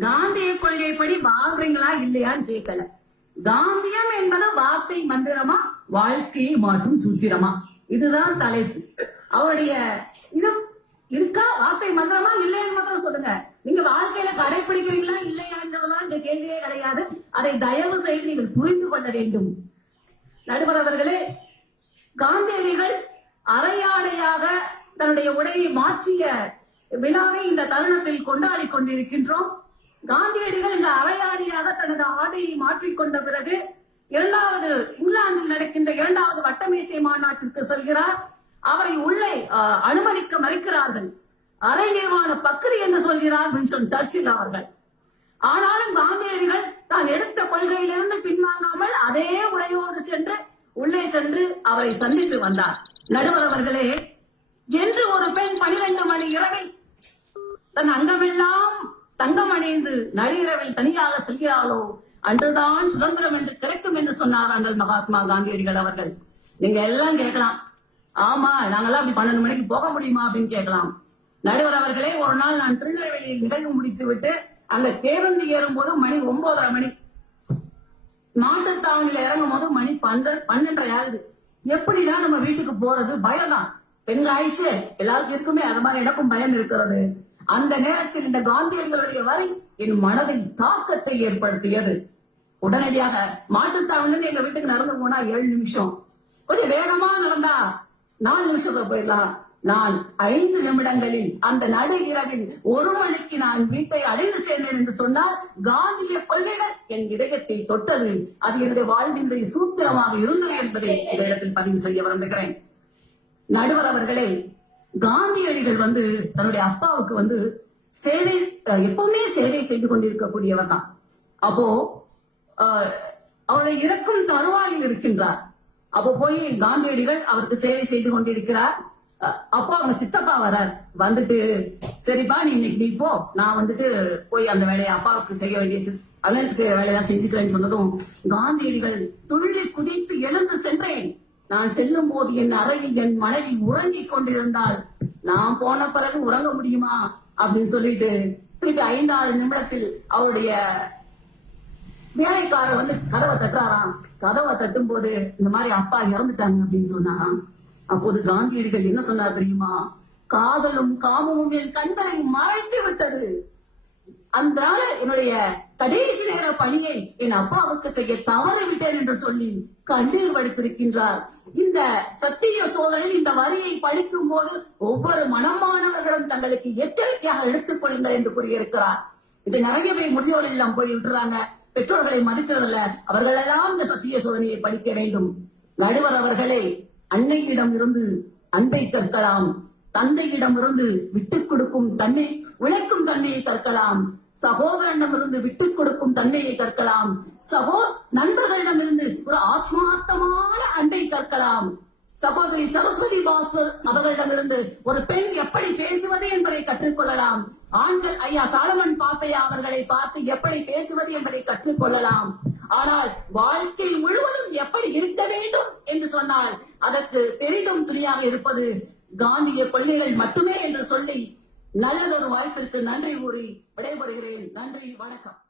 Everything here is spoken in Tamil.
காந்திய கொள்கைப்படி வாழ்றீங்களா இல்லையான்னு கேட்கல காந்தியம் என்பது வார்த்தை மந்திரமா வாழ்க்கையை மாற்றும் சூத்திரமா? இதுதான் தலைப்பு. அவருடைய இது இருக்கா? வார்த்தை மந்திரமா இல்லையான்னு மாத்திரம் சொல்லுங்க. நீங்க வாழ்க்கையில கடைபிடிக்கிறீங்களா இல்லையான்றதெல்லாம் இந்த கேள்வியே கிடையாது. அதை தயவு செய்து நீங்கள் புரிந்து கொள்ள வேண்டும். நடுவர் அவர்களே காந்தியடிகள் அரையாடையாக தன்னுடைய உடையை மாற்றிய விழாவை இந்த தருணத்தில் கொண்டாடி கொண்டிருக்கின்றோம். காந்தியடிகள் இந்த அரையாடியாக தனது ஆடையை மாற்றிக்கொண்ட பிறகு இரண்டாவது இங்கிலாந்தில் நடக்கின்ற இரண்டாவது வட்டமேசை மாநாட்டிற்கு செல்கிறார். அவரை உள்ளே அனுமதிக்க மறுக்கிறார்கள். அரை நிர்வாண பக்கரி என்று சொல்கிறார் வின்சன் சர்ச்சில் அவர்கள். ஆனாலும் காந்தியடிகள் தான் எடுத்த கொள்கையிலிருந்து பின்வாங்காமல் அதே உடையோடு சென்று உள்ளே சென்று அவரை சந்தித்து வந்தார். நடுவர் அவர்களே என்று ஒரு பெண் பனிரெண்டு மணி இரவில் தன் அங்கமெல்லாம் தங்கம் அணிந்து நள்ளிரவில் தனியாக செல்கிறாளோ அன்றுதான் சுதந்திரம் என்று கிடைக்கும் என்று சொன்னார்கள் மகாத்மா காந்தியடிகள் அவர்கள். நீங்க எல்லாம் கேட்கலாம். ஆமா நாங்கெல்லாம் அப்படி பன்னெண்டு மணிக்கு போக முடியுமா அப்படின்னு கேட்கலாம். நடுவர் அவர்களே ஒரு நாள் நான் திருநெல்வேலியை நிகழ்வு முடித்து விட்டு அங்க பேருந்து ஏறும் போது மணி ஒன்பதரை மணி. மாட்டுத்தாவணியில இறங்கும் போது மணி பன்னெண்டு பன்னெண்டரை ஆகுது எப்படிதான் நம்ம வீட்டுக்கு போறது? பயம்தான். பெண்கள் ஆயிடுச்சு. எல்லாருக்கும் இருக்குமே. அது மாதிரி எனக்கும் பயம் இருக்கிறது. அந்த நேரத்தில் இந்த காந்தியர்களுடைய வரை என் மனதில் தாக்கத்தை ஏற்படுத்தியது. உடனடியாக மாட்டுத்தாவணிலிருந்து எங்க வீட்டுக்கு நடந்து போனா ஏழு நிமிஷம். கொஞ்சம் வேகமா நடந்தா நாலு நிமிஷத்துல போயிடலாம். நான் ஐந்து நிமிடங்களில் அந்த நடு இரவில் ஒரு மணிக்கு நான் வீட்டை அடைந்து சேர்ந்தேன் என்று சொன்னால் காந்திய கொள்கைகள் என் இதயத்தை தொட்டது. அது என்னுடைய வாழ்வினுடைய சூத்திரமாக இருந்தது என்பதை இந்த இடத்தில் பதிவு செய்ய விரும்புகிறேன். நடுவர் அவர்களே காந்தியடிகள் வந்து தன்னுடைய அப்பாவுக்கு வந்து சேவை எப்பவுமே சேவை செய்து கொண்டிருக்கக்கூடியவர் தான். அப்போ அஹ், அவருடைய இறக்கும் தருவாயில் இருக்கின்றார். அப்போ போய் காந்தியடிகள் அவருக்கு சேவை செய்து கொண்டிருக்கிறார். அஹ், அப்போ அவங்க சித்தப்பா வரார். வந்துட்டு சரிப்பா நீ இன்னைக்கு நீ போ. நான் வந்துட்டு போய் அந்த வேலையை அப்பாவுக்கு செய்ய வேண்டிய சி- அவனுக்கு செய்ய வேலையெல்லாம் செஞ்சுக்கிறேன்னு சொன்னதும் காந்தியடிகள் துள்ளி குதித்து எழுந்து சென்றேன். நான் செல்லும் போது என் அறையில் என் மனைவி உறங்கிக் கொண்டிருந்தால் நான் போன பிறகு உறங்க முடியுமா? அப்படின்னு சொல்லிட்டு திருப்பி ஐந்தாறு நிமிடத்தில் அவருடைய வேலைக்காரர் வந்து கதவை தட்டுறாராம். கதவை தட்டும் போது இந்த மாதிரி அப்பா இறந்துட்டாங்க அப்படின்னு சொன்னாராம். அப்போது காந்தியடிகள் என்ன சொன்னார் தெரியுமா? காதலும் காமமும் என் கண்களை மறைத்து விட்டது. அந்த என்னுடைய கடைசி நேர பணியை என் அப்பாவுக்கு செய்ய தவறவிட்டேன் என்று சொல்லி கண்ணீர் வடித்திருக்கின்றார். இந்த சத்திய சோதனையில் இந்த வரியை படிக்கும் போது ஒவ்வொரு மனமானவர்களும் தங்களுக்கு எச்சரிக்கையாக எடுத்துக் கொள்ளுங்கள் என்று கூறியிருக்கிறார். இது நிறைய பேர் முதியோர் இல்லம் போய் விட்டுறாங்க. பெற்றோர்களை மதிக்கிறதில்ல. அவர்கள் எல்லாம் இந்த சத்திய சோதனையை படிக்க வேண்டும். நடுவர் அவர்களே அன்னையிடம் இருந்து அன்பை கற்கலாம். தந்தையிடம் இருந்து விட்டுக் கொடுக்கும் தன்மை உழைக்கும் தன்மையை கற்கலாம். சகோதரனிடமிருந்து விட்டுக் கொடுக்கும் தன்மையை கற்கலாம். சகோ நண்பர்களிடமிருந்து ஒரு ஆத்மார்த்தமான அன்பை கற்கலாம். சகோதரி சரஸ்வதி பாஸ்வர் அவர்களிடமிருந்து ஒரு பெண் எப்படி பேசுவது என்பதை கற்றுக்கொள்ளலாம். ஆண்கள் ஐயா சாலமன் பாப்பையா அவர்களை பார்த்து எப்படி பேசுவது என்பதை கற்றுக்கொள்ளலாம். ஆனால் வாழ்க்கை முழுவதும் எப்படி இருக்க வேண்டும் என்று சொன்னால் அதற்கு பெரிதும் துணியாக இருப்பது காந்திய கொள்கைகள் மட்டுமே என்று சொல்லி நல்லதொரு வாய்ப்பிற்கு நன்றி கூறி விடைபெறுகிறேன். நன்றி வணக்கம்.